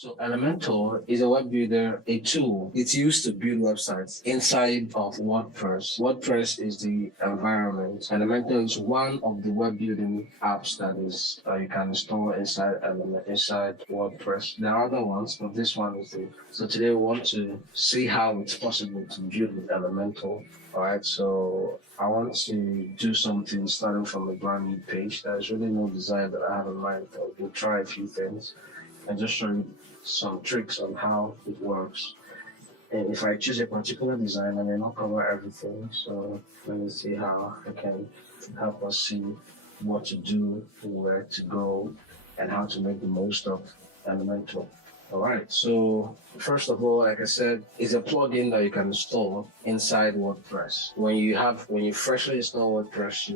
So Elementor is a web builder, a tool. It's used to build websites inside of WordPress. WordPress is the environment. Elementor is one of the web building apps that is you can install inside WordPress. There are other ones, but this one is the. So today we want to see how it's possible to build with Elementor. All right, so I want to do something starting from a brand new page. There's really no design that I have in mind. We'll try a few things and just show you some tricks on how it works. And if I choose a particular design, I may not cover everything. So let me see how I can help us see what to do, where to go, and how to make the most of Elementor. All right, so first of all, like I said, it's a plugin that you can install inside WordPress. When you freshly install WordPress,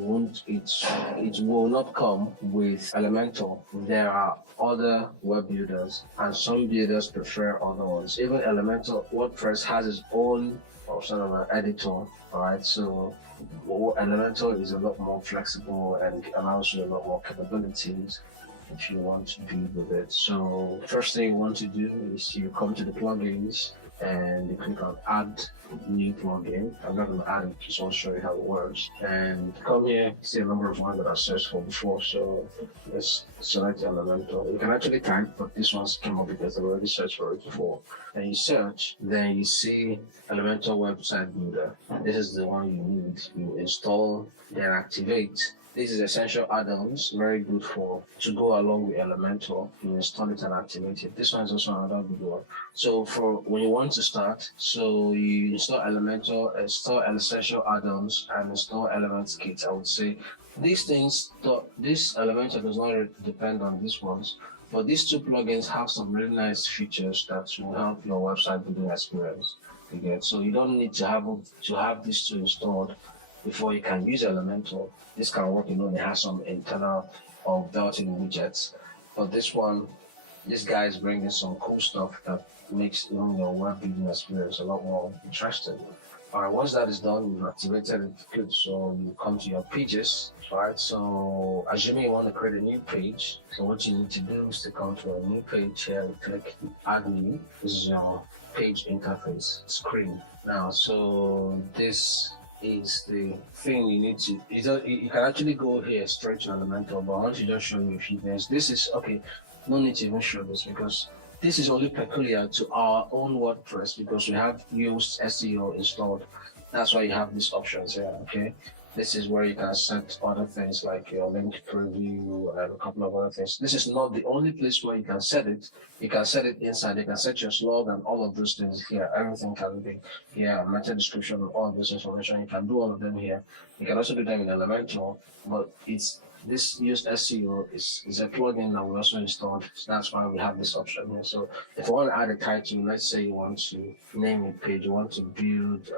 it will not come with Elementor. There are other web builders, and some builders prefer other ones. Even Elementor, WordPress has its own sort of an editor. All right, so Elementor is a lot more flexible and allows you a lot more capabilities if you want to build with it. So first thing you want to do is you come to the plugins and you click on add new plugin. I'm not going to add it, just want to show you how it works. And come here, see a number of ones that I searched for before. So let's select Elementor. You can actually type, but this one's came up because I already searched for it before. And you search, then you see Elementor website builder. This is the one you need. You install, then activate. This is essential add-ons, very good to go along with Elementor. You install it and activate it. This one is also another good one. So for when you want to start, so you install Elementor, install essential add-ons, and install Elements Kit. I would say these things, this Elementor does not depend on these ones, but these two plugins have some really nice features that will help your website building experience. Again, so you don't need to have these two installed before you can use Elementor. This can work, it has some internal or built-in widgets. But this guy is bringing some cool stuff that makes your web building experience a lot more interesting. All right, once that is done, you've activated it, good. So you come to your pages, right? So assuming you want to create a new page, so what you need to do is to come to a new page here and click add new. This is your page interface screen. Now, so this is the thing you need to, you can actually go here straight to Elementor, but I want to just show you a few things. This is, okay, no need to even show this because this is only peculiar to our own WordPress because we have used SEO installed. That's why you have these options here, okay? This is where you can set other things like your link preview and a couple of other things. This is not the only place where you can set it. You can set it inside. You can set your slog and all of those things here. Everything can be here. Meta description, all of this information. You can do all of them here. You can also do them in Elementor, but this used SEO is a plugin that we also installed. So that's why we have this option here. So if you want to add a title, let's say you want to name a page, you want to build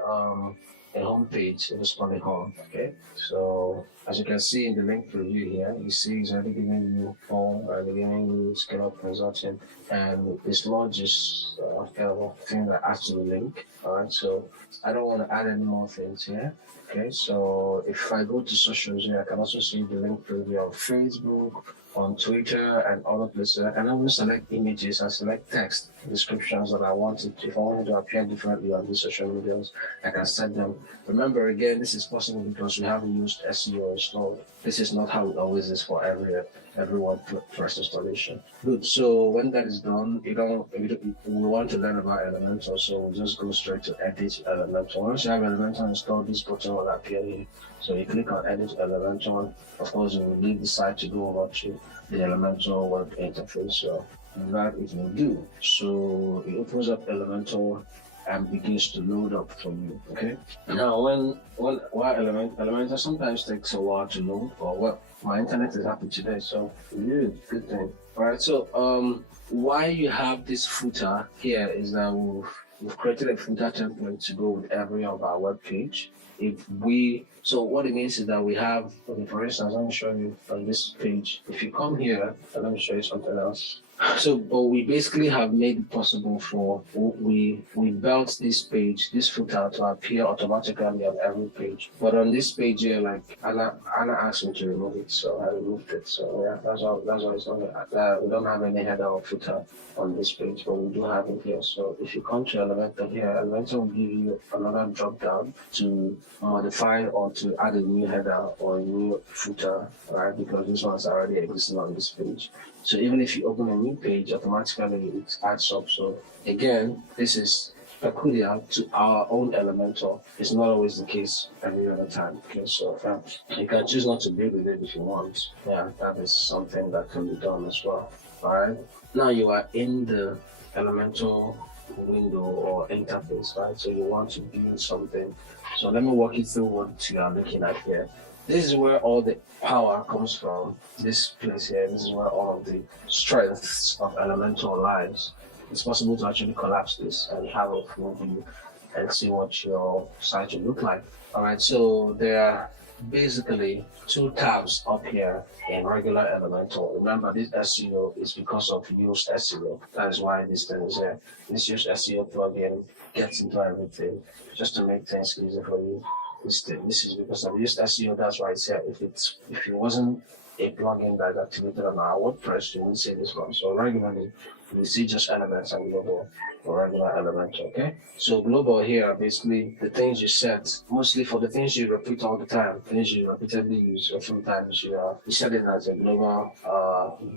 a home page, it is called a home. Okay, so as you can see in the link preview here, you see it's already giving you home and giving you scale up consulting, and this lodge is kind of a thing that adds to the link. All right, so I don't want to add any more things here. Okay, so if I go to socials here, I can also see the link preview on Facebook, on Twitter, and other places. I can even select images and select text descriptions that I wanted. If I wanted to appear differently on these social medias, I can set them. Remember, again, this is possible because we have used SEO installed. This is not how it always is for every WordPress installation. Good. So when that is done, we want to learn about Elementor, so we'll just go straight to edit Elementor. Once you have Elementor installed, this button will appear here. So you click on edit Elementor. Of course, you will leave the site to go over to the Elementor web interface. So that it will do. So it opens up Elementor and begins to load up for you. Okay. Now, while Elementor sometimes takes a while to load, or well, my internet is happy today, so good thing. All right. So why you have this footer here is that we've created a footer template to go with every of our web page. So what it means is that we have, okay, for instance, let me show you on this page. If you come here, and let me show you something else. So, but we basically have made it possible for, we built this page, this footer to appear automatically on every page. But on this page here, like Anna asked me to remove it, so I removed it. So yeah, that's why it's on there. We don't have any header or footer on this page, but we do have it here. So if you come to Elementor here, Elementor will give you another drop down to modify or to add a new header or a new footer, right? Because this one's already existing on this page. So even if you open a new page, automatically it adds up. So again, this is peculiar to our own Elementor. It's not always the case every other time. Okay, so you can choose not to build with it if you want. Yeah, that is something that can be done as well. All right. Now you are in the Elementor window or interface, right? So you want to build something. So let me walk you through what you are looking at here. This is where all the power comes from. This place here, this is where all of the strengths of Elementor lies. It's possible to actually collapse this and have a full view and see what your site will look like. All right, so there are basically two tabs up here in regular Elementor. Remember, this SEO is because of used SEO. That is why this thing is here. This used SEO plugin gets into everything just to make things easier for you. This is because of used SEO. That's why it's here. If it wasn't a plugin that is activated on our WordPress, you wouldn't see this one. So regularly, you see just elements and global or regular Elementor. Okay. So global here are basically the things you set, mostly for the things you repeat all the time, things you repeatedly use. Sometimes you set it as a global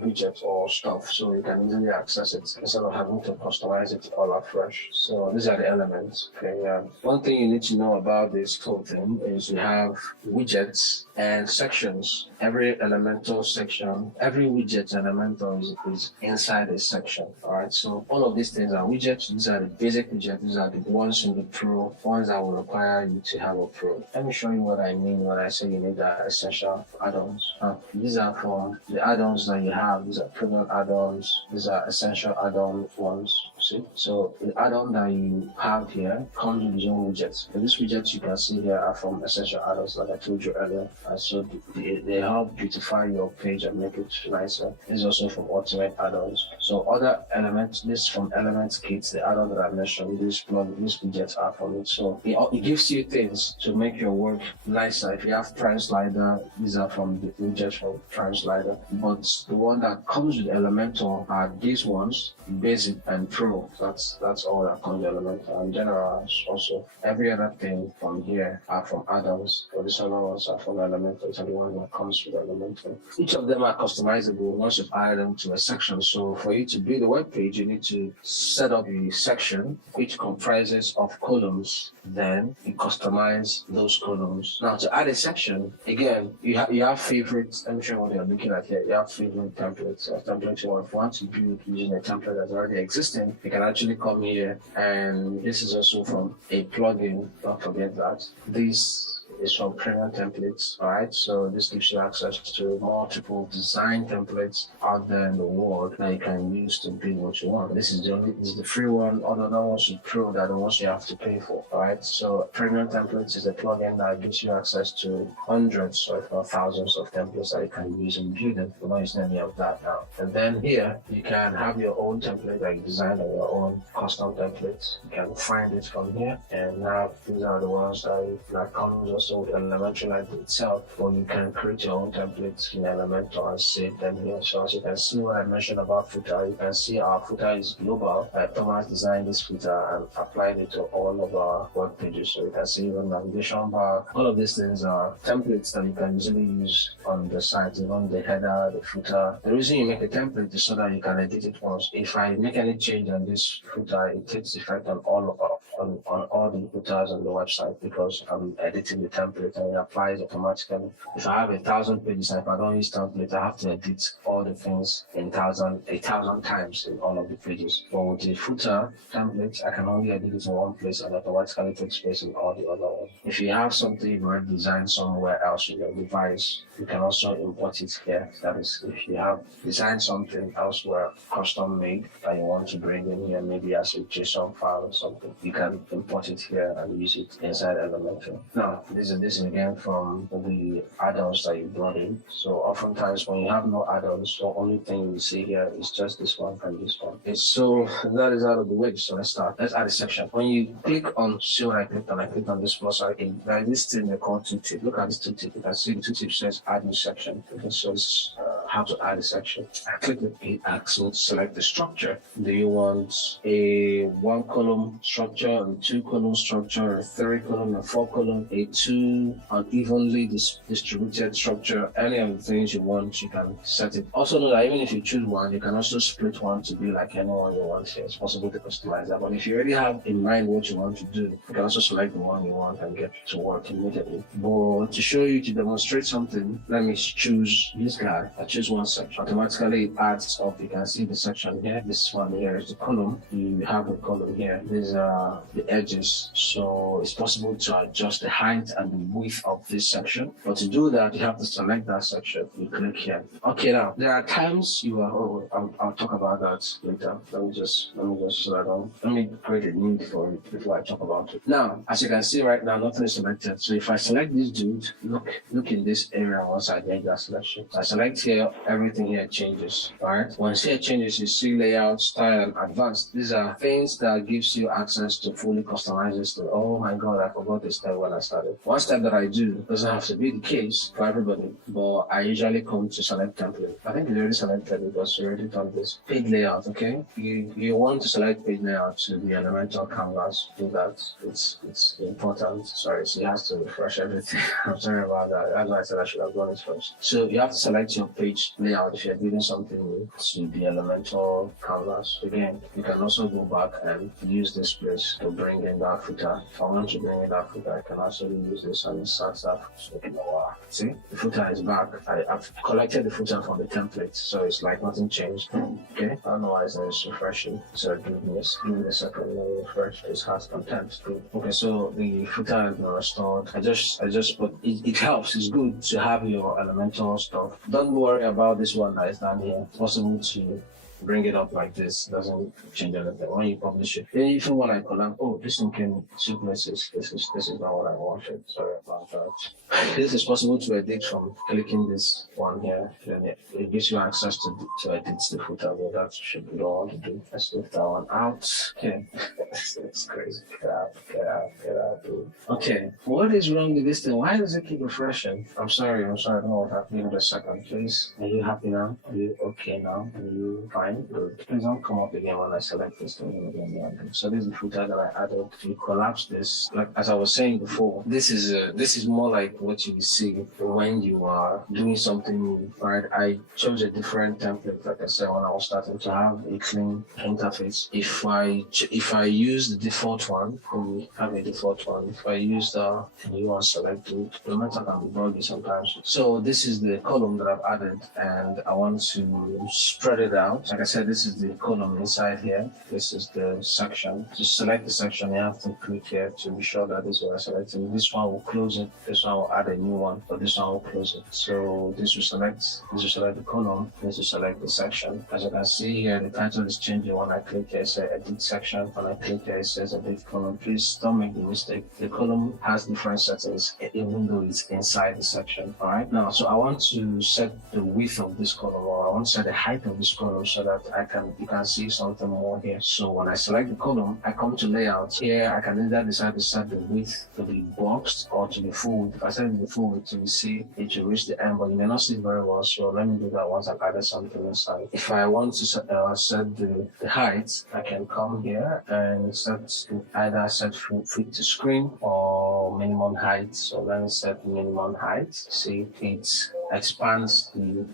widget or stuff, so you can easily access it instead of having to customize it all afresh. So these are the elements. Okay. One thing you need to know about this whole thing is you have widgets and sections. Every Elementor section, every widget Elementor is inside a section. All right. So all of these things are widgets. These are the basic widgets. These are the ones in the Pro, ones that will require you to have a Pro. Let me show you what I mean when I say you need the essential add-ons. These are from the add-ons that you have. These are premium add-ons. These are essential add-on ones. See? So the add-on that you have here comes with your own widgets. And these widgets you can see here are from essential add-ons, like I told you earlier. So they help beautify your page and make it nicer. This is also from ultimate add-ons. So other elements, this from Elements Kits, the add-on that I mentioned, these widgets are from it. So it gives you things to make your work nicer. If you have Prime Slider, these are from the widgets from Prime Slider. But the one that comes with Elementor are these ones, Basic and Pro. That's all that comes with Elementor. In general, also every other thing from here are from add-ons. But these other ones are from Elementor. It's the one that comes with Elementor. Each of them are customizable once you've added them to a section. So for you to build a web page, you need to set up a section which comprises of columns. Then you customize those columns. Now to add a section, again, you have favorites. Let me show you what you're looking at here. You have favorite templates or templates you want to build using a template that's already existing. You can actually come here, and this is also from a plugin. Don't forget that. This is from premium templates, all right? So this gives you access to multiple design templates out there in the world that you can use to build what you want. This is the free one. Other ones you Pro that the ones you have to pay for, all right? So premium templates is a plugin that gives you access to hundreds or if not thousands of templates that you can use in building. We're not using any of that now. And then here you can have your own template that you design on your own custom templates. You can find it from here, and now these are the ones that comes also with Elementor library itself, or you can create your own templates in Elementor and save them here. So as you can see what I mentioned about footer, you can see our footer is global. Thomas designed this footer and applied it to all of our web pages. So you can see even navigation bar. All of these things are templates that you can easily use on the site, even the header, the footer. The reason you make a template is so that you can edit it once. If I make any change on this footer, it takes effect on all the footers on the website because I'm editing the template and it applies automatically. If I have 1,000 pages and if I don't use template, I have to edit all the things 1,000 times in all of the pages. But with the footer template, I can only edit it in one place and automatically takes place in all the other ones. If you have something you already designed somewhere else in your device, you can also import it here. That is, if you have designed something elsewhere, custom made, that you want to bring in here, maybe as a JSON file or something, you can import it here and use it inside Elementor. Now, this is again from the add-ons that you brought in. So oftentimes when you have no add-ons, the only thing you see here is just this one and this one. Okay, so that is out of the way. So let's start. Let's add a section. When you click on, see what I clicked on this plus icon. Now this thing they call tooltip. Look at this tooltip. You can see the tooltip says add new section. Okay, so it's how to add a section. I click the axle to select the structure. Do you want a 1 column structure, a 2 column structure, a 3 column, a 4 column, a 2 unevenly distributed structure? Any of the things you want, you can set it. Also know that even if you choose one, you can also split one to be like anyone you want here. It's possible to customize that. But if you already have in mind what you want to do, you can also select the one you want and get to work immediately. But to show you, to demonstrate something, let me choose this guy. I choose one section. Automatically it adds up. You can see the section here. This one here is the column. You have the column here. These are the edges. So it's possible to adjust the height and the width of this section. But to do that, you have to select that section. You click here. Okay, now there are times you are. I'll talk about that later. Let me just let me create a need for it before I talk about it. Now, as you can see right now, nothing is selected. So if I select this dude, look in this area once I make that selection. I select here, everything here changes. Alright. Once here changes, you see layout, style, and advanced. These are things that gives you access to fully customize this to, oh my god, I forgot this step when I started. One step that I do doesn't have to be the case for everybody, but I usually come to select template. I think it's already selected because we already done this. Page layout, okay? You want to select page layout to the Elementor canvas. Do that. It's important. Sorry, so you have to refresh everything. I'm sorry about that. That's why I said I should have done it first. So you have to select your page layout if you're doing something to the Elementor canvas. Again, you can also go back and use this place to bring in that footer. If I want to bring in that footer, I can also use this and insert that. See, the footer is back. I've collected the footer from the template, so it's like nothing changed. Okay, I don't know why it's refreshing. So give me a second. Let me refresh. This has content. Okay, so the footer has been restored. I just put it helps. It's good to have your Elementor stuff. Don't worry about this one that is down here. It's possible to bring it up like this. Doesn't change anything when you publish it. Then if you want to collab, oh, this one came 2 places. This is not what I wanted. Sorry about that. This is possible to edit from clicking this one here. Then it gives you access to edit the footer, but that should be all to do. Let's lift that one out. Okay. It's crazy. Get out, dude. Okay. What is wrong with this thing? Why does it keep refreshing? I'm sorry. I don't know what happened. Give me a second, please. Are you happy now? Are you okay now? Are you fine? Good. Please don't come up again when I select this thing again. So this is the footer that I added. You collapse this. Like as I was saying before, this is more like what you see when you are doing something, right? I chose a different template, like I said, when I was starting to have a clean interface. If I use the default one, we have a default one. If I use the new one selected, the meta can be buggy sometimes. So this is the column that I've added, and I want to spread it out. Like I said, this is the column inside here. This is the section. To select the section, you have to click here to be sure that this is what I selected. This one will close it. This one will add a new one, but this one will close it. So this will select the column. This will select the section. As you can see here, the title is changing. When I click here, it says edit section. When I click here, it says edit column. Please don't make the mistake. The column has different settings, even though it's inside the section. All right. Now, so I want to set the width of this column, or I want to set the height of this column so that you can see something more here. So when I select the column, I come to layout. Here, I can either decide to set the width to be boxed or to be full width. If I set it to be full width, you will see it will reach the end, but you may not see it very well. So let me do that once I've added something inside. If I want to set the height, I can come here and either set fit to screen or minimum height. So let me set minimum height. See, it's expands the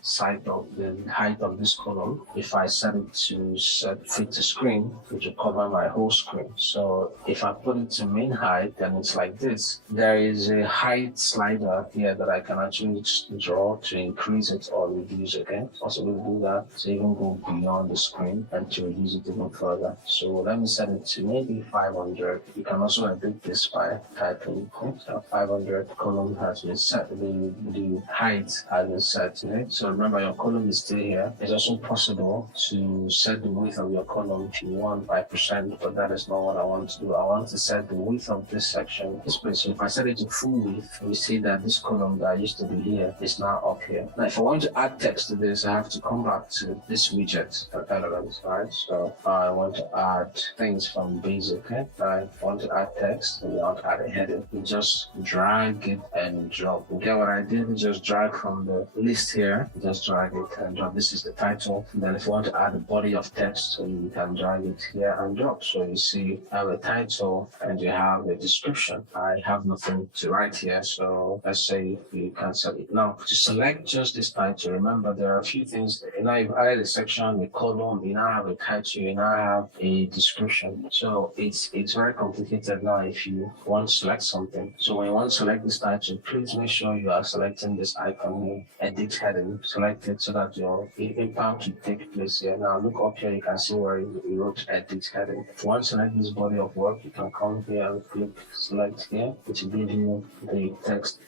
height of this column. If I set it to set fit to screen, it will cover my whole screen. So if I put it to main height, then it's like this. There is a height slider here that I can actually draw to increase it or reduce it. Okay, it's possible to do that to even go beyond the screen and to reduce it even further. So let me set it to maybe 500. You can also edit this by typing. So 500 column has been set. The height has been set. Okay? So remember, your column is still here. It's also possible to set the width of your column if you want by percent, but that is not what I want to do. I want to set the width of this section, this place. So if I set it to full width, we see that this column that used to be here is now up here. Now, if I want to add text to this, I have to come back to this widget element, right? So I want to add things from basic. Okay? I want to add text, and I want to add a header. You just drag it and drop. Okay, what I did is just drag from the list here, just drag it and drop. This is the title. And then if you want to add a body of text, so you can drag it here and drop. So you see, I have a title and you have a description. I have nothing to write here, so let's say you can set it. Now, to select just this title, remember there are a few things. Now you've added a section, a column, you now have a title, you now have a description. So it's very complicated now if you want to select something. So when you want to select this title, please make sure you are selecting this icon here, edit heading. Select it so that your impact will take place here. Now look up here, you can see where you wrote edit heading. If you want to select this body of work, you can come here and click select here, which will give you the text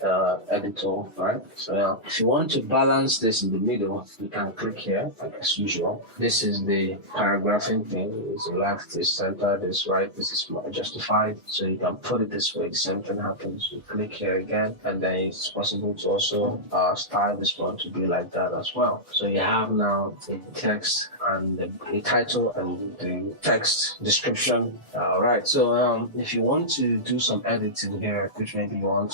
editor, right? So now, if you want to balance this in the middle, you can click here, like as usual. This is the paragraphing thing. It's left, is centered, is right, this is justified. So you can put it this way, the same thing happens. You click here again, and then it's possible to also style this one to be like that as well. So you have now the text and the title and the text description. All right. So if you want to do some editing here, which maybe you want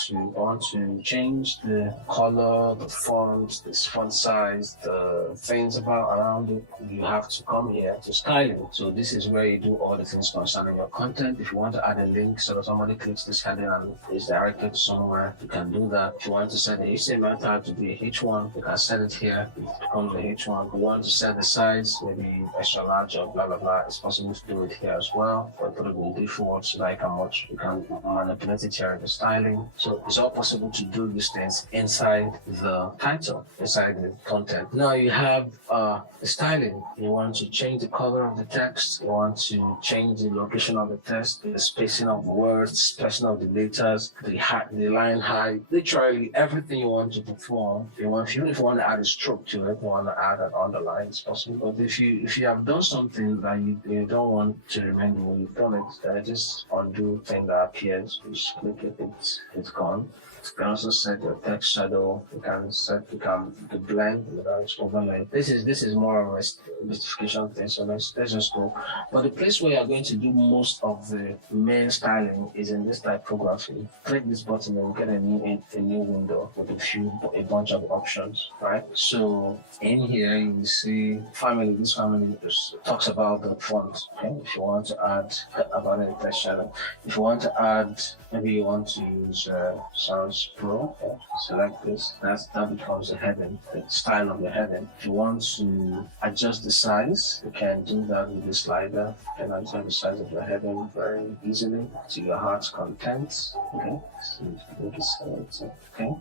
to change the color, the font, this font size, the things around it, you have to come here to styling. So this is where you do all the things concerning your content. If you want to add a link so that somebody clicks this heading and is directed to somewhere, you can do that. If you want to set the HTML tag to be H1, you can set it here. It becomes the H1. If you want to set the size, maybe extra large or blah blah blah, it's possible to do it here as well. But put it in default so that you can manipulate it here in the styling. So it's all possible to do these things inside the title, inside the content. Now you have the styling. You want to change the color of the text. You want to change the location of the text, the spacing of words, spacing of the letters, the line height, literally everything you want to perform. Even if you want to add a stroke to it, you want to add an underline, it's possible. But if you have done something that you don't want to remain the way you've done it, then just undo thing that appears. You just click it, it's gone. You can also set your text shadow. You can set the blend, overlay. This is more of a specification thing. So let's just go. But the place where you're going to do most of the main styling is in this typography. Click this button and get a new window with a bunch of options, right? So in here you see family. This family just talks about the font. Okay? If you want to add about a text shadow, if you want to add, maybe you want to use Sans Pro. Okay? Select this. That becomes the heading, the style of the heading. If you want to adjust the size, you can do that with the slider. You can adjust the size of your heading very easily to your heart's content. Okay, so okay.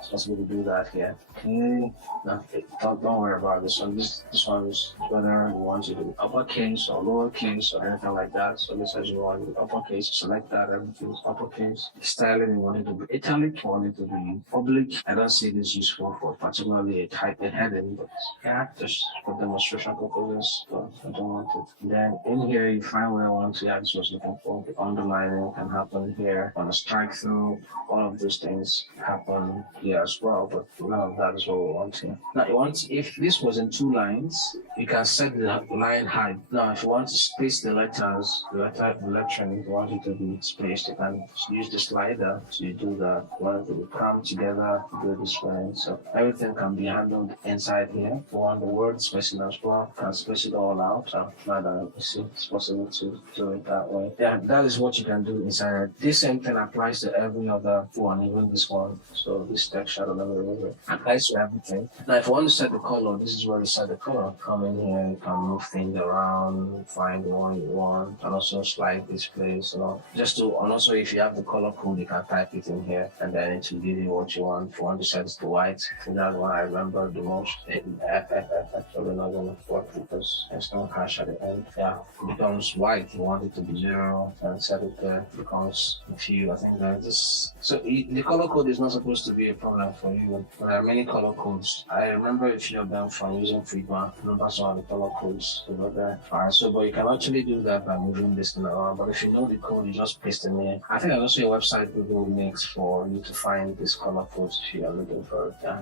It's possible to do that here. Okay, now don't worry about this one. This one is whether you want to do uppercase or lowercase or anything like that. So this as you want to uppercase, select that, everything is uppercase. Styling, you want it to be italic, you want it to be public. I don't see this useful for particularly a type in heading, but yeah, just for demonstration purposes, but I don't want it. Then in here you find where I want to add source looking for. The underlining can happen here on a strike through. All of those things happen here as well, but none of that is what we want here. Now if this was in 2 lines, you can set the line height. Now if you want to space the letters, the lettering, if you want it to be spaced, you can use the slider to do that. You want it to be crammed together, do this way. So everything can be handled inside here. If you want the word spacing as well, you can space it all out. So now that you see, it's possible to do it that way. Yeah, that is what you can do inside. This same thing applies to every other one, even this one. So this text section and everything. Applies to everything. Now, if you want to set the color, this is where you set the color. Come in here, you can move things around, find the one you want, and also slide this place, just to, and also if you have the color code, you can type it in here, and then it will give you what you want. If you want to set it to white, I think that's one I remember the most. Actually not going to work because there's no hash at the end. Yeah, it becomes white. You want it to be 0, and set it there. It becomes a few. I think that this. So the color code is not supposed to be a problem for you. There are many color codes. I remember a few of them from using Figma. Remember some of the color codes over there. Alright, so but you can actually do that by moving this thing around. But if you know the code, you just paste them in. I think there's also a website Google makes for you to find this color codes if you are looking for it. Yeah.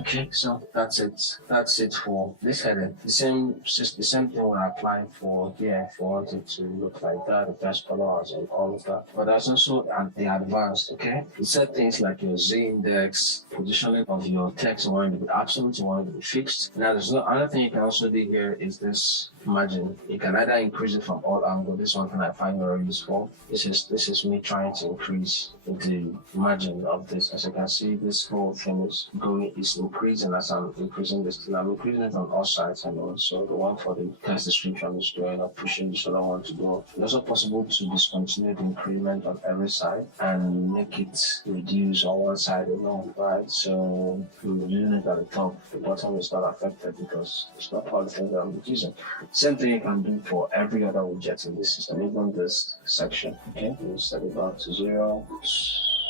Okay, so that's it. That's it for this heading. The same thing will apply for here if you want it to look like that, the best colors and all of that. But there's also the advanced, okay? You set things like your z-index, positioning of your text, you want it to be absolute, you want it to be fixed. Now there's no other thing you can also do here is this margin. You can either increase it from all angles. This is one thing I find very useful. This is me trying to increase the margin of this. As you can see, this whole thing is increasing as I'm increasing this thing. I'm increasing it on all sides, and also the one for the text description is going up, pushing this other one to go. It's also possible to discontinue the increment on every side and make it reduce on one side alone, right? So we're using it at the top. The bottom is not affected because it's not all the things that I'm using. Same thing you can do for every other widget in this system, even this section. Okay, we'll set it down to 0.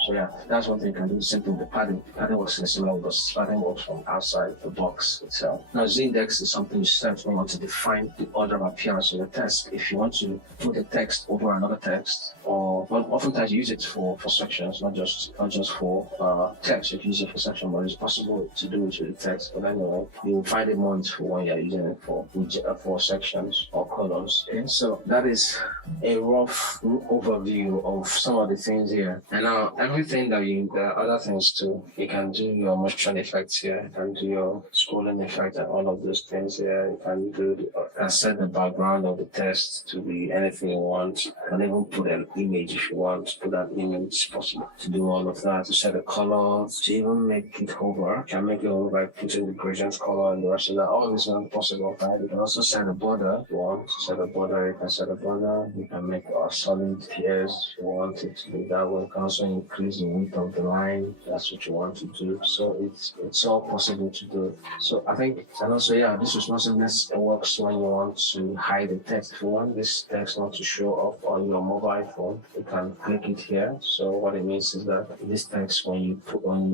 So yeah, that's one thing you can do. Simply the padding. Padding works in a similar way, but padding works from outside the box itself. Now, z-index is something you set when you want to define the order of appearance of the text. If you want to put a text over another text, or well, oftentimes you use it for sections, not just for text. You can use it for section, but it's possible to do it with the text. But anyway, you'll find it more useful when you're using it for sections or columns. Okay, so that is a rough overview of some of the things here. And now everything there are other things too. You can do your motion effects here, you can do your scrolling effect and all of those things here. You can set the background of the text to be anything you want. You can even put an image if you want to put an image. It's possible to do all of that, to set a color, to even make it hover. You can make it hover by putting the gradient color and the rest of that. All this is not possible, right? You can also set a border if you want to set a border. You can set a border. You can make a solid tears if you want it to be that way. You can also increase the width of the line. That's what you want to do. So it's all possible to do. So I think, and also this responsiveness works when you want to hide the text. If you want this text not to show up on your mobile phone, you can click it here. So what it means is that this text, when you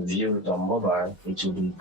view it on mobile, it will be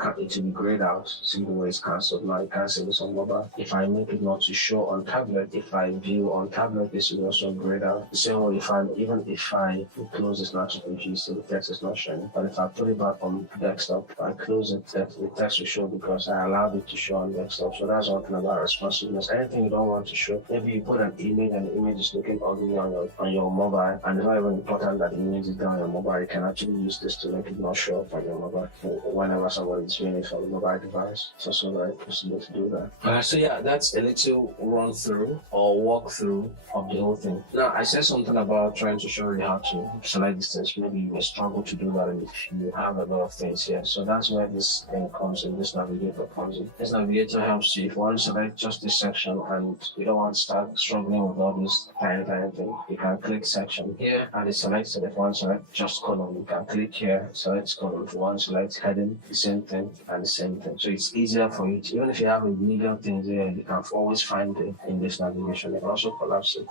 grayed out. See the way it's cancelled. Now you cancel this on mobile. If I make it not to show on tablet, if I view on tablet, this will also grayed out. The same way even if I close this not to confuse, so the text is not showing. But if I put it back on desktop, I close it, the text will show because I allowed it to show on desktop. So that's one thing about responsiveness. Anything you don't want to show, maybe you put an image and the image is looking ugly on your mobile, and it's not even important that the image is down on your mobile. You can actually use this to make it not show up on your mobile whenever somebody is viewing it from the mobile device. It's also very possible to do that. So that's a little run through or walk through of the whole thing. Now I said something about trying to show you how to select distance. Maybe you may struggle to do that if you have a lot of things here. So that's where this thing comes in, this navigator comes in. This navigator helps you if you want to select just this section and you don't want to start struggling with all this tiny thing. You can click section here and it selects it. If you want to select just column, you can click here, select column. If you want to select heading, the same thing and the same thing. So it's easier for you to, even if you have a million things here, you can always find it in this navigation. You can also collapse it,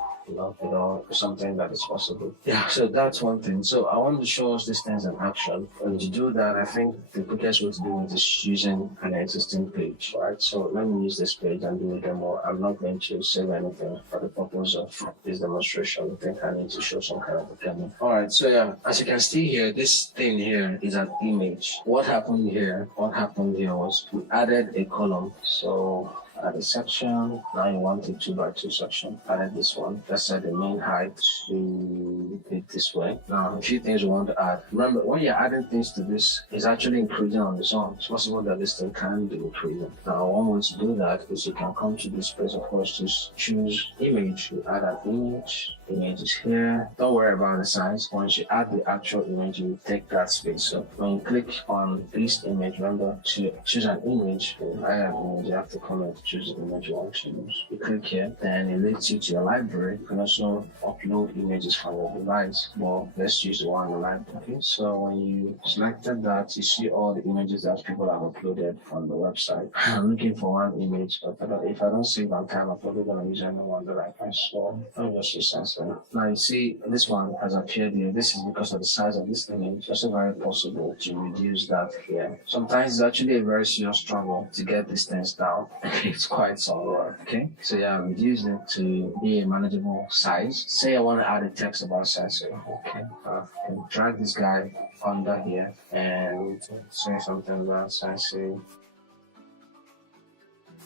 something that is possible. Yeah, so that's one thing. So I want to show us these things in action. And to do that, I think the quickest way to do it is using an existing page, right? So let me use this page and do a demo. I'm not going to save anything for the purpose of this demonstration. I think I need to show some kind of a demo. All right, so as you can see here, this thing here is an image. What happened here was we added a column. So add a section. Now you want a 2x2 section. Add this one. Let's set the main height to it this way. Now, a few things we want to add. Remember, when you're adding things to this, it's actually increasing on its own. It's possible that this thing can be increasing. Now, one way to do that is you can come to this place, of course, to choose image. You add an image. Image is here. Don't worry about the size. Once you add the actual image, you take that space. So when you click on this image, remember to choose an image. I have an image. You have to come and choose the image you want to use. You click here, then it leads you to your library. You can also upload images from your device. Well, let's use the one in the library. Okay. So when you selected that, you see all the images that people have uploaded from the website. I'm looking for one image, but if I don't save on time, I'm probably going to use anyone that I saw. I'll just use sense. Now you see this one has appeared here. This is because of the size of this image. It's also very possible to reduce that here. Sometimes it's actually a very serious struggle to get these things down. It's quite some work. Okay, so yeah, reduce it to be a manageable size. Say I want to add a text about sensor. Okay, I can drag this guy under here and say something about sensor.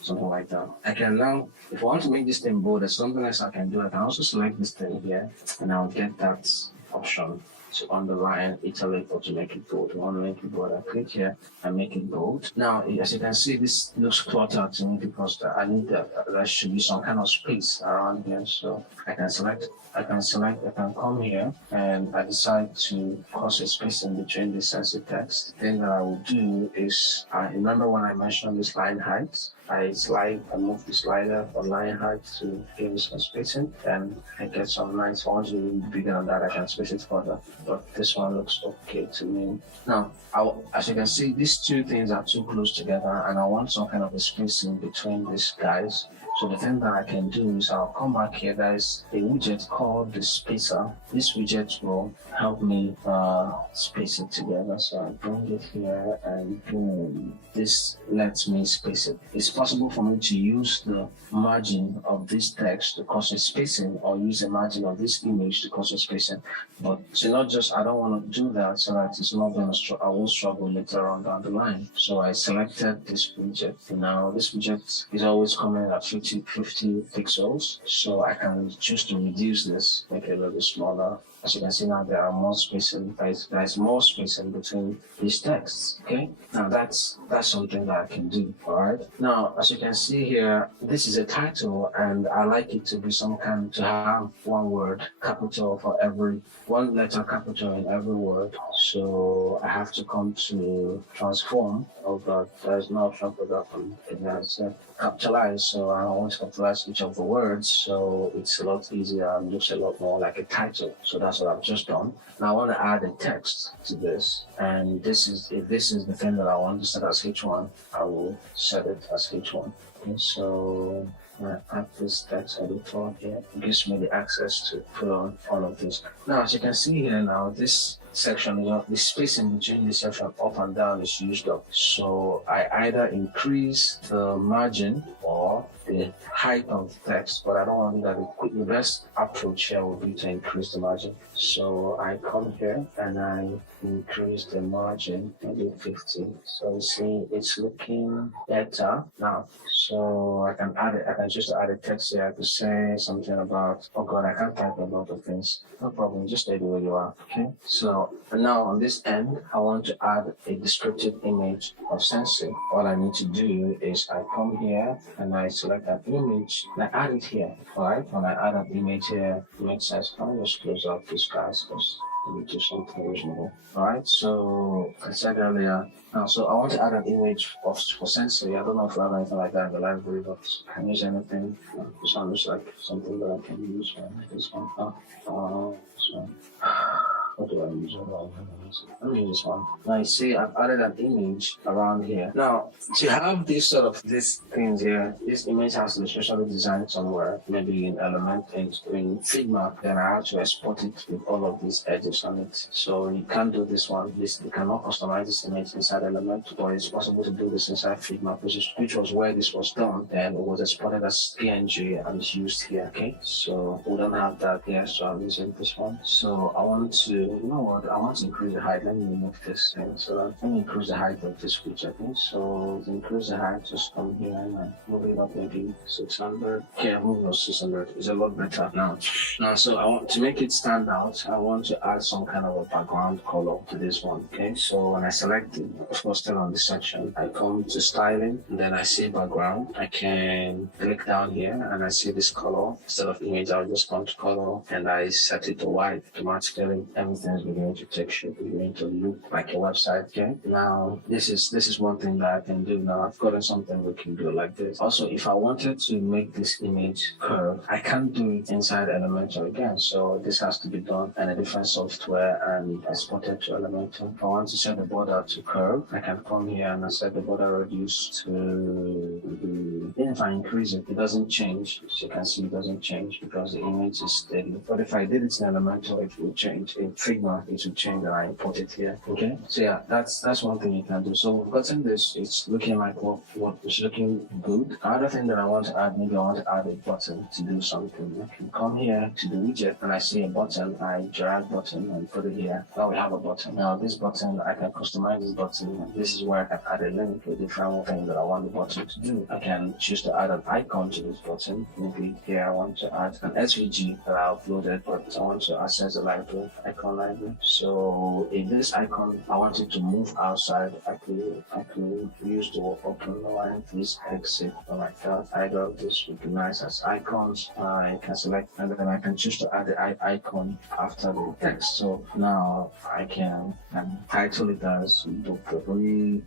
Something like that. I can now, if I want to make this thing bold, there's something else I can do. I can also select this thing here, and I'll get that option to underline, italic, or to make it bold. I want to make it bold. I click here and make it bold. Now, as you can see, this looks cluttered to me because I need that. There should be some kind of space around here. So I can come here, and I decide to cause a space in between the sensitive text. The thing that I will do is, I remember when I mentioned this line height, I move the slider from line height to give it some spacing, and I get some nice ones. Really bigger than that, I can space it further. But this one looks okay to me. Now, as you can see, these two things are too close together, and I want some kind of a spacing between these guys. So the thing that I can do is I'll come back here. There is a widget called the spacer. This widget will help me space it together. So I bring it here and boom. This lets me space it. It's possible for me to use the margin of this text to cause a spacing, or use the margin of this image to cause a spacing. But to not just, I don't want to do that so that it's not going to, I will struggle later on down the line. So I selected this widget. Now this widget is always coming at 50 pixels. So I can choose to reduce this, make it a little bit smaller. As you can see now, there are more spacing. There is more spacing between these texts. Okay, now that's something that I can do. All right. Now, as you can see here, this is a title, and I like it to be to have one word capital for every one letter capital in every word. So I have to come to transform. Oh God, there's no option for that one. It's capitalize. So I want to capitalize each of the words, so it's a lot easier and looks a lot more like a title. So that's what I've just done. Now I want to add a text to this, and if this is the thing that I want to set as H1, I will set it as H1. Okay, so I add this text editor here. It gives me the access to put on all of this. Now, as you can see here now, this section, the spacing between this section up and down is used up. So I either increase the margin or the height of the text, but I don't want to do that. The best approach here would be to increase the margin. So I come here and I increase the margin, maybe 50. So you see it's looking better now. So I can add it. I can just add a text here to say something about, oh God, I can't type a lot of things. No problem, just stay the way you are. Okay. So now on this end, I want to add a descriptive image of sensing. All I need to do is I come here and I select an image and I add it here. Alright, when I add an image here, it makes sense. I'll just close out this guys because we do something reasonable. Alright, so I said earlier, so I want to add an image for sensory. I don't know if I have anything like that in the library, but I can use anything. This one looks like something that I can use. This one. So what do I use? Let me use this one. Now you see I've added an image around here. Now to have these things here, this image has to be specially designed somewhere, maybe in Elementor, in Figma, then I have to export it with all of these edges on it. So you can't do this one. You cannot customize this image inside Elementor, but it's possible to do this inside Figma, which was where this was done. Then it was exported as PNG and it's used here. Okay, so we don't have that here, so I'm using this one. So I want to you know what, I want to increase the height. Let me remove this thing. So let me increase the height of this picture. Okay, so to increase the height, just come here and move it up maybe 600. Okay, move it 600. It's a lot better now. So I want to make it stand out. I want to add some kind of a background color to this one. Okay, so when I select it, of course, still on this section, I come to styling, and then I see background. I can click down here and I see this color. Instead of image, I'll just come to color and I set it to white. Automatically, everything is beginning to take shape. It's going to look like a website. Okay, now this is one thing that I can do. Now I've gotten something we can do like this. Also, if I wanted to make this image curve, I can't do it inside Elementor again. So this has to be done in a different software and exported to Elementor. If I want to set the border to curve, I can come here and I set the border radius to. Then if I increase it, it doesn't change. As you can see, it doesn't change because the image is steady. But if I did it in Elementor, it will change. In Figma, it will change and I import it here. Okay. So yeah, that's one thing you can do. So we've gotten this. It's looking like what is looking good. Another thing that I want to add, maybe I want to add a button to do something. I can come here to the widget and I see a button. I drag button and put it here. Now we have a button. Now this button, I can customize this button. This is where I can add a link to a different thing that I want the button to do. I can choose to add an icon to this button. Maybe here I want to add an SVG that I uploaded, but I want to access the library, icon library. So if this icon, I want it to move outside, I could use the open line, please exit like that. Either of this would be nice as icons. I can select and then I can choose to add the icon after the text. So now I can title it as Dr.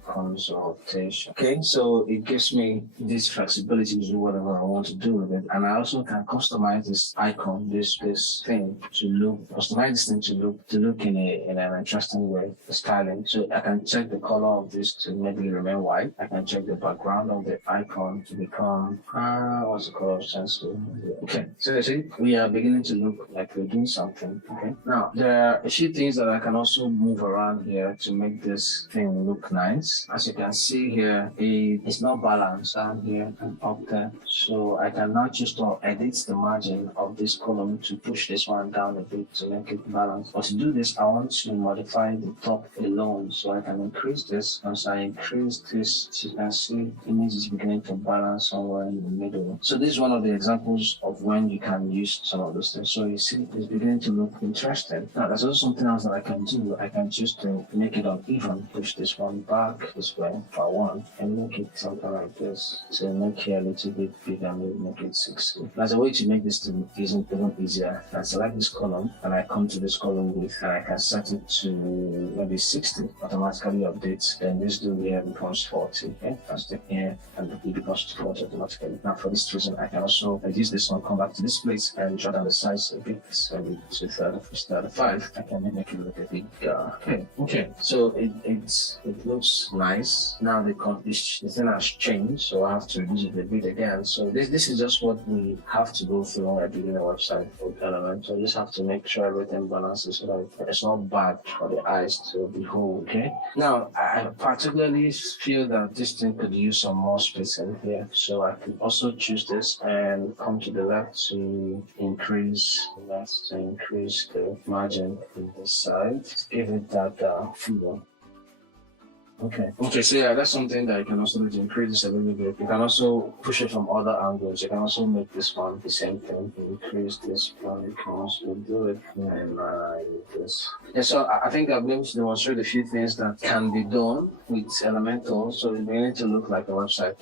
Consultation. Okay, so it gives me this flexibility to do whatever I want to do with it. And I also can customize this icon, this thing customize this thing to look in an interesting way, the styling. So I can check the color of this to maybe remain white. I can check the background of the icon to become what's the color of stencil? Okay, so you see, we are beginning to look like we're doing something. Okay, now there are a few things that I can also move around here to make this thing look nice. As you can see here, it's not balanced down here and up there. So I can now choose to edit the margin of this column to push this one down a bit to make it balanced. But to do this, I want to modify the top alone. So I can increase this. Once I increase this, as you can see, the image is beginning to balance somewhere in the middle. So this is one of the examples of when you can use some of those things. So you see, it's beginning to look interesting. Now, there's also something else that I can do. I can choose to make it uneven, push this one back this way if I want, and make it something like this. So make here a little bit bigger, maybe make it 60. As a way to make this to even easier, I select this column and I come to this column width and I can set it to maybe 60, automatically updates. Then this do here becomes 40. Okay, I stick here and it becomes 40 automatically. Now for this reason, I can also use this one, come back to this place and draw down the size a bit, so maybe to 35. I can make it look a bit okay. So it looks nice. Now the thing has changed, so I have to reduce it a bit again. So this is just what we have to go through when we're building a website for Elementor. So you just have to make sure everything balances so that it's not bad for the eyes to behold. Okay. Now I particularly feel that this thing could use some more spacing here, so I could also choose this and come to the left to increase the margin on this side. Give it that feel. Okay, so yeah, that's something that you can also do to increase this a little bit. You can also push it from other angles. You can also make this one the same thing. Increase this one. You can also do it like this. Yeah, so I think I've been able to demonstrate a few things that can be done with Elementor. So it's beginning to look like a website.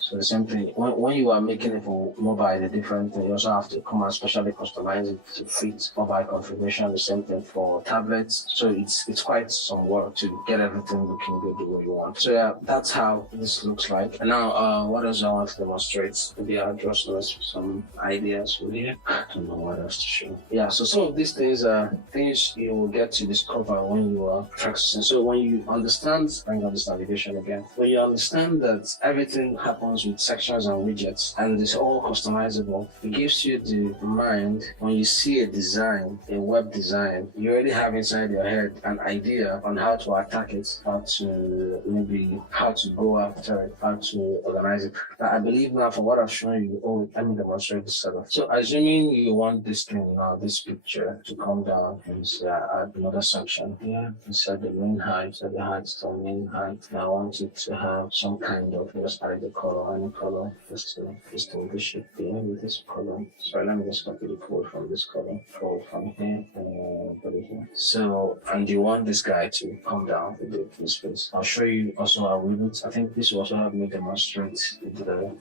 So the same thing. When you are making it for mobile, a different thing. You also have to come and specially customize it to fit mobile configuration. The same thing for tablets. So it's quite some work to get everything looking good the way you want. So yeah, that's how this looks like. And now what else I want to demonstrate? Maybe I'll just list some ideas from here. I don't know what else to show. Yeah, so some of these things are things you will get to discover when you are practicing. So when you understand, bring up this navigation again. When you understand that everything happens with sections and widgets and it's all customizable, it gives you the mind when you see a design, a web design, you already have inside your head an idea on how to attack it, how to to maybe how to go after it, how to organize it. I believe now from what I've shown you, let me demonstrate the setup. So assuming you want this thing now, this picture to come down and say add another section here, set the main height, set the height to main height. Now I want it to have some kind of, just add the color, any color, just to distinguish it here with this color. So let me just copy the code from this color, code from here, and put it here. So, and you want this guy to come down with this space. I'll show you also how we would, I think this will also help me demonstrate the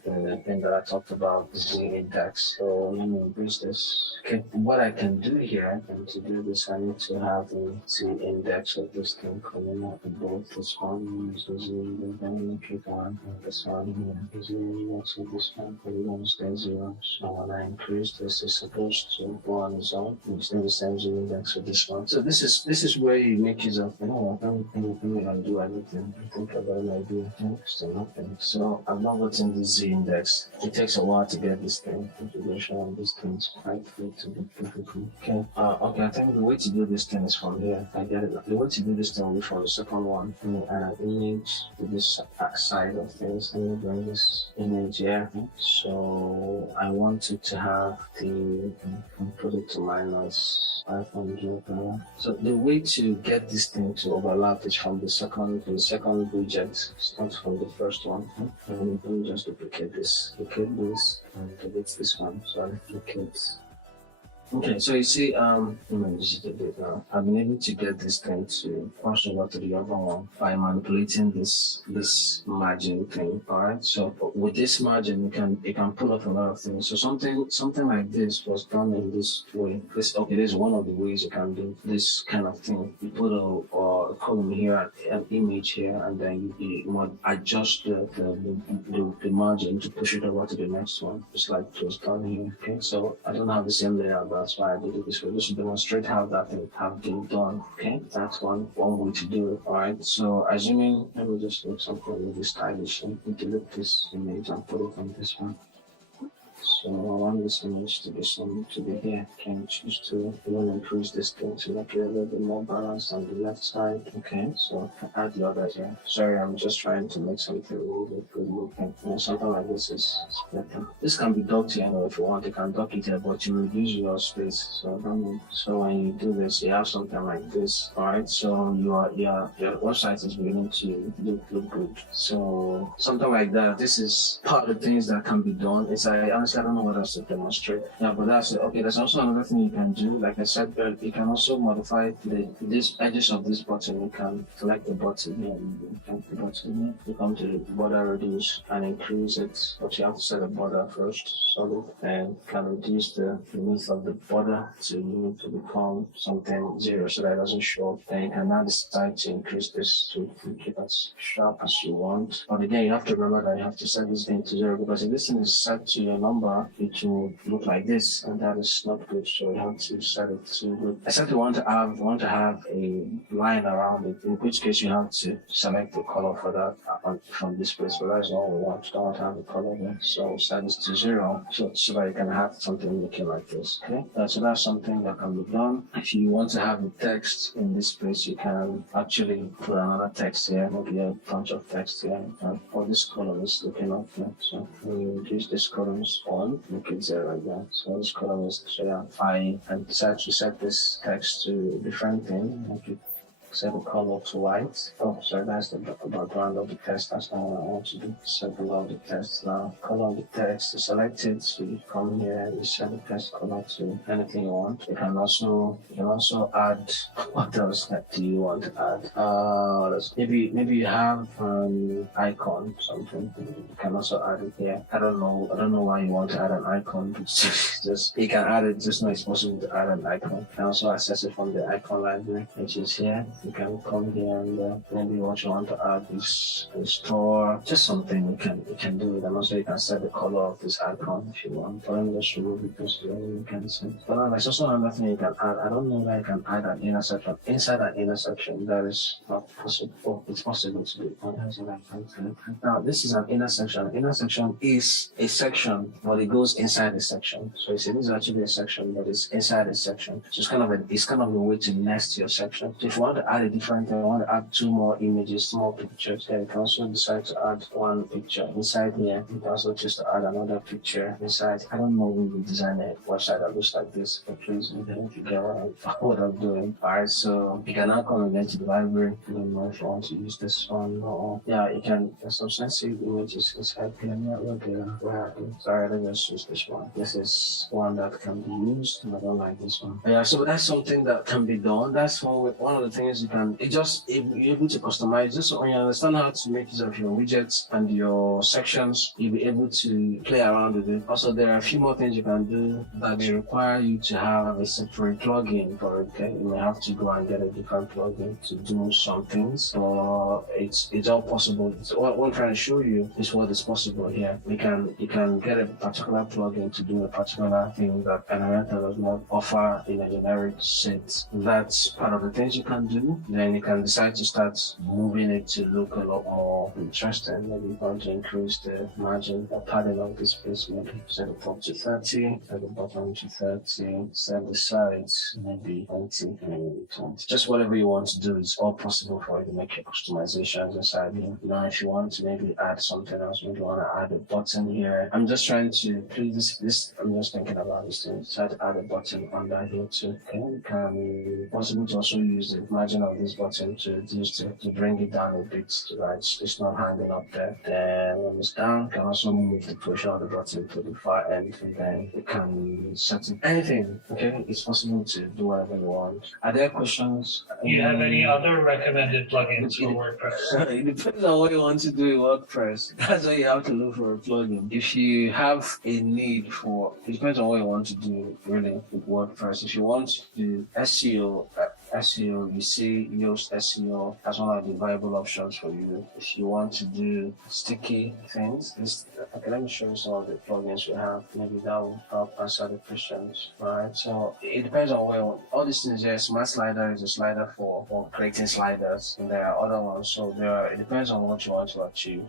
thing that I talked about, the index. So let me increase this. Okay, what I can do here, and to do this, I need to have the index of this thing coming up in both this one, this is the dynamic one, and this one here. This is the index of this one, but we want to stay 0. So when I increase this, it's supposed to go on its own. It's still the same 0 index of this one. So this is where you make use of, I don't think I do anything. I think about an idea. Still nothing. So I'm not getting this Z index. It takes a while to get this thing. Configuration of this thing is quite good to be difficult. Okay. Okay, I think the way to do this thing is from here. I get it. The way to do this thing will be from the second one. And an image to this side of things. Let me bring this image here. So I want it to have the, put it to minus 500. So the way to get this thing to overlap is from the second widget, start from the first one. And let me just duplicate this, and delete this one. Sorry, duplicate. Okay, so you see, I've been able to get this thing to cross over to the other one by manipulating this margin thing. Alright, so with this margin, you can pull off a lot of things. So something like this was done in this way. This is one of the ways you can do this kind of thing. You put a column here, an image here, and then you adjust the margin to push it over to the next one. Just like it was done here. Okay, so I don't have the same layout. That's why I did it this way, just to demonstrate how that thing have been done. Okay, that's one way to do it. Alright, so assuming, let me just make something really stylish and delete this image and put it on this one. So I want this image to be here. Can choose to increase this thing to make it a little bit more balanced on the left side. Okay, so add the other here. Sorry, I'm just trying to make something really good looking. Something like this is better. This can be docked here, if you want. You can dock it here, but you reduce your space. So when you do this, you have something like this. Alright, so your website is beginning to look good. So something like that. This is part of the things that can be done. I don't know what else to demonstrate. Yeah, but that's it. Okay, there's also another thing you can do. Like I said, you can also modify these edges of this button. You can select the button here. You come to the border reduce and increase it, but you have to set a border first, solid, and can reduce the width of the border to become something 0 so that it doesn't show up. Then you can now decide to increase this to make it as sharp as you want. But again, you have to remember that you have to set this thing to 0, because if this thing is set to your number, it will look like this, and that is not good. So you have to set it to good. Except you want to have a line around it, in which case you have to select the color for that from this place. But that's all we want. You don't want to have the color here. So set this to 0 so that you can have something looking like this. Okay, so that's something that can be done. If you want to have the text in this place, you can actually put another text here, maybe a bunch of text here. For this column is looking up here. So we reduce this columns on, make it 0 again. So this column is I decide to set this text to a different thing. Okay. Set the color to white. Oh, sorry, that's the background of the text. That's not what I want to do. Set the color of the text now. Color of the text, select it. So you come here, you set the text color to anything you want. You can also add, what else do you want to add? Maybe you have an icon, something. You can also add it here. I don't know why you want to add an icon. Just you can add it, just know it's possible to add an icon. You can also access it from the icon library, which is here. You can come here and maybe what you want to add is a store, just something you can do it. And also you can set the color of this icon if you want. But let me just remove it because you can see. But there's also another thing you can add. I don't know that you can add an intersection. Inside an intersection, that is not possible. Oh, it's possible to do. Now this is an intersection section. Inner section is a section, but it goes inside the section. So you see, this is actually a section, but it's inside a section. So it's kind of a way to nest your section. So if you want to add a different thing, you want to add 2 more images, 2 more pictures, then you can also decide to add 1 picture inside here. You can also choose to add another picture inside. I don't know when we design a website that looks like this, but please, you can figure out what I'm doing. Alright, so you can now come again to the library. I don't know if you want to use this one or you can. There's some sensitive images inside here. Sorry, let's just use this one. This is one that can be used. I don't like this one. Yeah, so that's something that can be done. That's one of the things you can. You're able to customize this. So when you understand how to make use of your widgets and your sections, you'll be able to play around with it. Also, there are a few more things you can do that may require you to have a separate plugin for it. Okay, you may have to go and get a different plugin to do some things. It's all possible. What I'm trying to show you is what is possible here. You can get a particular plugin to do a particular thing that Elementor does not offer in a generic set. That's part of the things you can do. Then you can decide to start moving it to look a lot more interesting. Maybe you want to increase the margin or padding of this placement. Set the top to 30, set the bottom to 30, set the sides maybe 20, maybe 20. Just whatever you want to do, it's all possible for you to make your customizations inside here. Now, if you want to maybe add something else, maybe you want to add a button here. I'm just trying to please this. I'm just thinking about this thing. Try to add a button under here too. Okay, it can be possible to also use the margin of this button to bring it down a bit so that it's not hanging up there. Then when it's down, you can also move the position of the button to the far end, and then you can set it anything. Okay, it's possible to do whatever you want. Are there questions? Do you have any other recommended plugins for WordPress? It depends on what you want to do in WordPress. That's why you have to look for a plugin. If you have a need for, it depends on what you want to do really with WordPress. If you want to do SEO, you see Yoast SEO as one of the viable options for you. If you want to do sticky things, let me show you some of the plugins we have. Maybe that will help answer the questions. Right. So it depends on where all these things here. Smart Slider is a slider for creating sliders, and there are other ones. So it depends on what you want to achieve.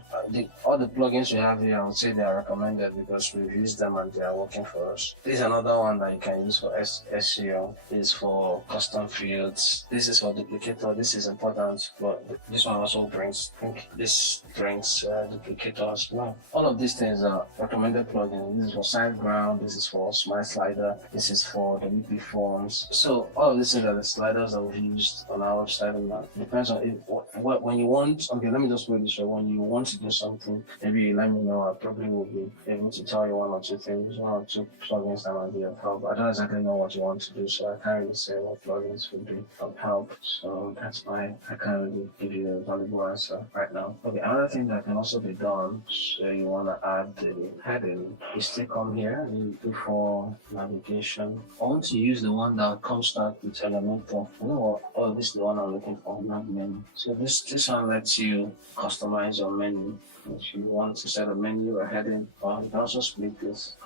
All the plugins we have here, I would say they are recommended because we've used them and they are working for us. This is another one that you can use for SEO. This is for custom fields. This is for duplicator. This is important, but this one also brings duplicators. Well, all of these things are recommended plugins. This is for SiteGround. This is for Smart Slider. This is for WP Forms. So all of these things are the sliders that we've used on our website, and that depends on when you want. Okay, let me just put it this way. When you want to do something, maybe let me know. I probably will be able to tell you 1 or 2 things, 1 or 2 plugins that might be of help. I don't exactly know what you want to do, so I can't really say what plugins would be of help. So that's why I can't really give you a valuable answer right now. Okay, another thing that can also be done, so you want to add the heading, you still come here and look for navigation. I want to use the one that comes start with Elementor. You know what? Oh, this is the one I'm looking for, not menu. So this one lets you customize your menu. If you want to set a menu or heading, you can also split this.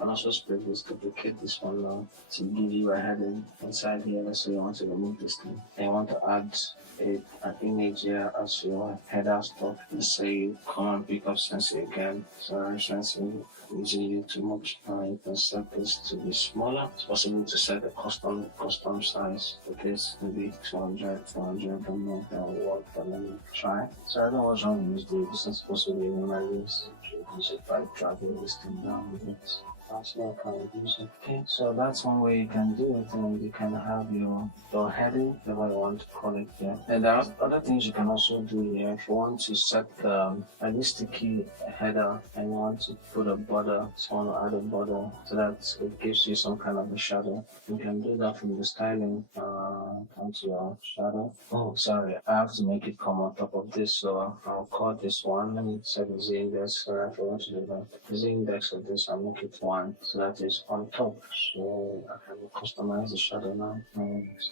Duplicate this one now to give you a heading inside here. Let's say you want to remove this thing and you want to add an image here as your header stuff. Let's say you come and pick up Sensei again. So Sensei using it too much. You can set this to be smaller. It's possible to set a custom size for this, maybe 200, I don't know if that will work, but let me try. So I don't know what's wrong with this. This is supposed to be in my list. Use it by dragging this thing down with it. That's not kind of use it. Okay, so that's one way you can do it, and you can have your heading, whatever you want to call it here. And there are other things you can also do here. If you want to set a sticky header and you want to put a border, so you want to add a border so that it gives you some kind of a shadow. You can do that from the styling onto your shadow. Oh, sorry, I have to make it come on top of this, so I'll call this one. Let me set the Z index. Sorry, I forgot to do that. The Z index of this, I'll make it 1. So that is on top. So I can customize the shadow now.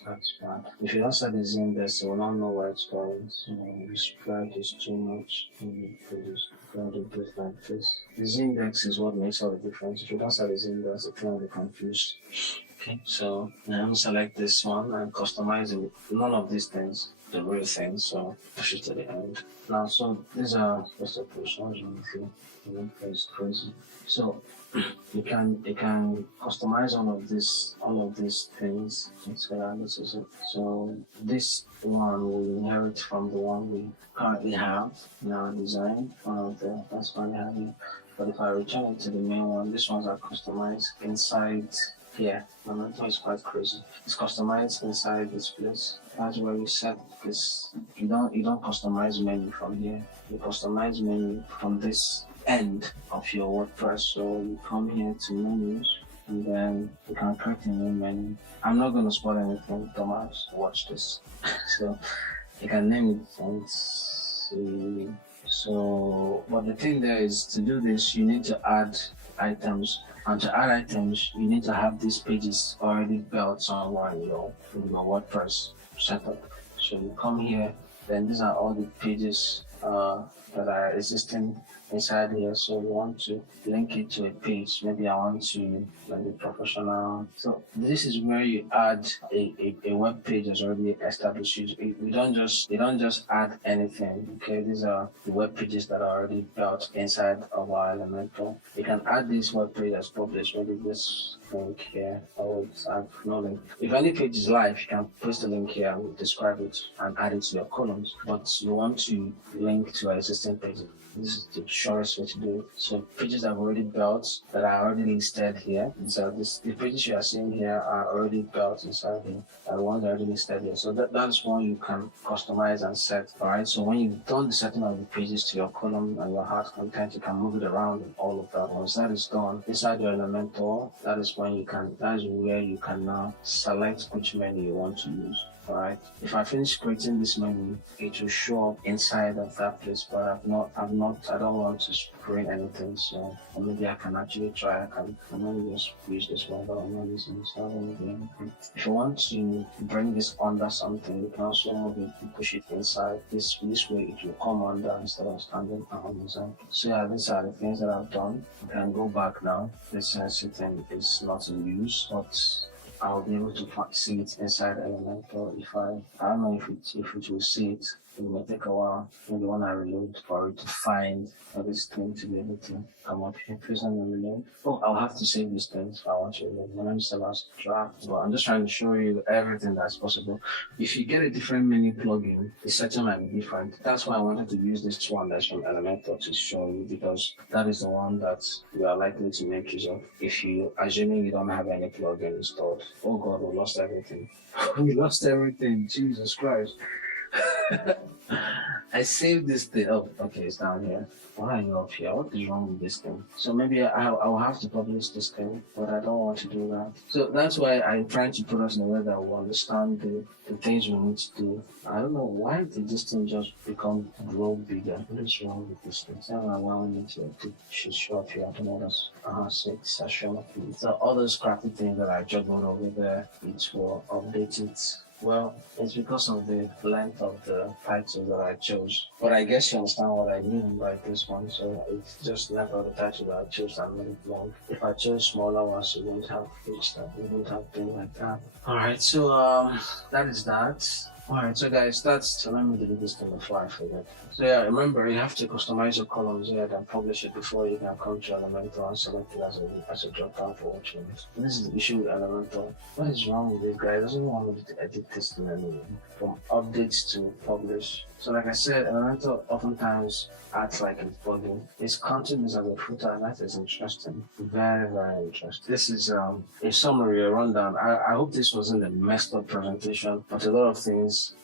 That's bad. If you don't set the Z index, you will not know where it's going. So the spread is too much. Spread it like this. The Z index is what makes all the difference. If you don't set the Z index, it will be confused. Okay, so I'm select this one and customize it with none of these things. the real thing, so push it to the end. Now, so these are just a push. It's crazy. So you can customize all of these things. This is it. So this one will inherit from the one we currently have in our design. That's why we have it. But if I return it to the main one, these ones are customized inside here. Elementor is quite crazy. It's customized inside this place. That's where we set this. You don't customize menu from here. You customize menu from this end of your WordPress. So you come here to menus, and then you can create a new menu. I'm not going to spoil anything, Thomas. Watch this. So you can name it fancy. So, but the thing there is, to do this, you need to add items. And to add items, you need to have these pages already built somewhere in your WordPress setup. So you come here, then these are all the pages that are existing inside here. So you want to link it to a page. Maybe I want to be professional. So this is where you add a web page that's already established. You don't just add anything. Okay, these are the web pages that are already built inside of our Elementor. You can add this web page that's published. Maybe this link here. I have no link. If any page is live, you can paste the link here and describe it and add it to your columns. But you want to link to existing pages. This is the shortest way to do it. So pages that I've already built that are already listed here. So the pages you are seeing here are already built inside here. The ones that are already listed here. So that's one you can customize and set. Alright. So when you've done the setting of the pages to your column and your heart content, you can move it around and all of that. Once that is done, inside your Elementor, that is where you can now select which menu you want to use. Alright, if I finish creating this menu, it will show up inside of that place, but I don't want to screen anything, so maybe I can actually try. I'm going to just use this one, but I'm not using this one. If you want to bring this under something, you can also move it and push it inside. This way it will come under instead of standing on the side. So yeah, these are the things that I've done. You can go back now. This setting is not in use, but I'll be able to see it inside Elementor. I don't know if it will see it. It may take a while, maybe when I reload, for it to find this thing to be able to come up here. Please let me reload. Oh, I'll have to save this thing if I want to reload. My name is Sebas Draft, but I'm just trying to show you everything that's possible. If you get a different menu plugin, the setting might be different. That's why I wanted to use this one that's from Elementor to show you, because that is the one that you are likely to make use of. If you, assuming you don't have any plugin installed. Oh God, we lost everything. We lost everything. Jesus Christ. I saved this thing. Oh, okay, it's down here. Why are you up here? What is wrong with this thing? So maybe I'll have to publish this thing, but I don't want to do that. So that's why I'm trying to put us in a way that we understand the things we need to do. I don't know why did this thing just grow bigger. What is wrong with this thing? It's not allowing me to should show up here. I don't know that's 6 are showing up here. So all those crafty things that I juggled over there, it will update it. Well, it's because of the length of the title that I chose. But I guess you understand what I mean by this one. So it's just never the title that I chose that made it long. If I chose smaller ones, it wouldn't have reached that. It wouldn't have been like that. Alright, so that is that. Alright, so guys, so let me delete this thing before I forget. So yeah, remember, you have to customize your columns here and publish it before you can come to Elementor and select it as a drop down for what you need. This is the issue with Elementor. What is wrong with this guy? It doesn't want me to edit this thing anyway. From updates to publish. So like I said, Elementor oftentimes acts like a plugin. Its content is as a footer, and that is interesting. Very, very interesting. This is a summary, a rundown. I hope this wasn't a messed up presentation, but a lot of things,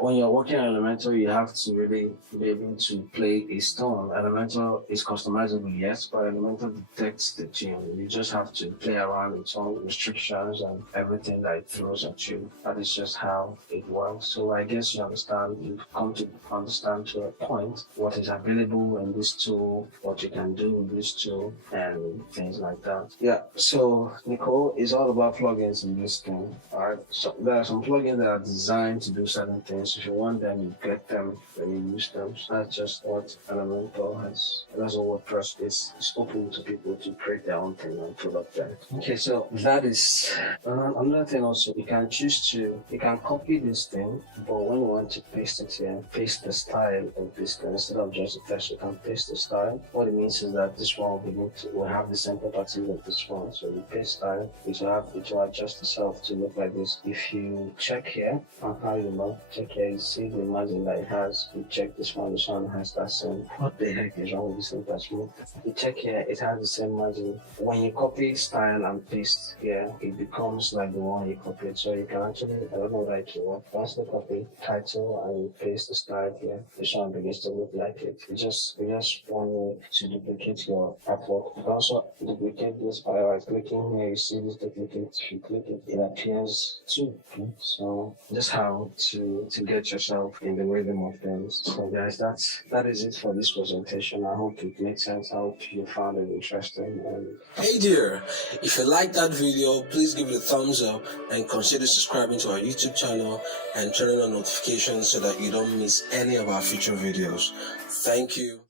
when you're working on Elementor, you have to really be able to play a stone. Elementor is customizable, yes, but Elementor detects the gene. You just have to play around with some restrictions and everything that it throws at you. That is just how it works. So I guess you understand, you've come to understand to a point what is available in this tool, what you can do with this tool, and things like that. Yeah, so Nicole is all about plugins in this thing. Alright, so there are some plugins that are designed to do certain things. extensions. If you want them, you get them, then you use them. So that's just what Elementor has. That's what WordPress is. It's open to people to create their own thing and put up there. Okay, so that is another thing also. You can copy this thing, but when you want to paste it here, paste the style of this thing instead of just the text, you can paste the style. What it means is that this one will have the same properties of this one. So you paste style, it will adjust itself to look like this. If you check here on how you know, check here, you see the margin that it has. You check this one has that same. What the heck is wrong with this attachment? You check here, it has the same margin. When you copy style and paste here, it becomes like the one you copied. So you can actually, I don't know that you want. Once you copy title and you paste the style here, this one begins to look like it. You just one way to duplicate your artwork. You can also duplicate this by right clicking here. You see this duplicate. If you click it, it appears too. Okay? So just how to get yourself in the rhythm of things. So guys, that is it for this presentation. I hope it makes sense. I hope you found it interesting. Hey dear, if you like that video, please give it a thumbs up and consider subscribing to our YouTube channel and turning on notifications so that you don't miss any of our future videos. Thank you.